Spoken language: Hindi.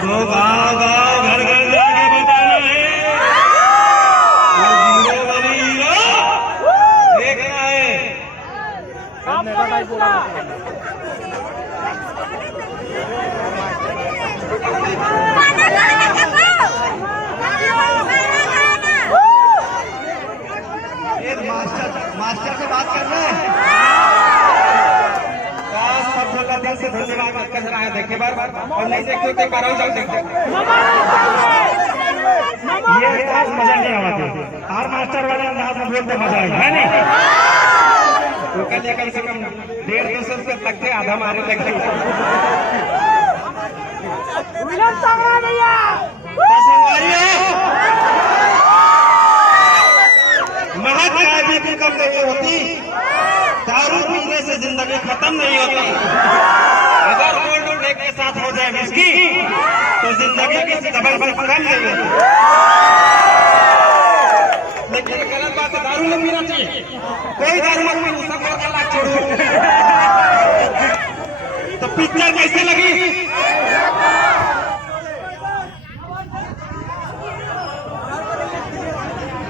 तो गाँव गाँव घर घर जाके बताना है, हीरो बनी हीरो देखना है। मास्टर से बात करना है। सब लोग दिल से धन्यवाद कर रहा है। देखे बार और नहीं देखते तो बार ये खास मजा नहीं आती। हर मास्टर वाले अंदाज में बोलते मजा आएगा है नहीं। तो कम से कम 150 रुपये तक थे, आधा मारे लगते महत चाय भी कम नहीं होती, दारू पीने से जिंदगी खत्म नहीं होती। अगर गोल्ड एक के साथ हो जाए विस्की तो जिंदगी की डबल कम नहीं होती। लेकिन गलत बात है, दारू नहीं पीना चाहिए। कोई दारू मत पीना, सब और अल्लाह छोड़ो। तो पिक्चर कैसे लगी?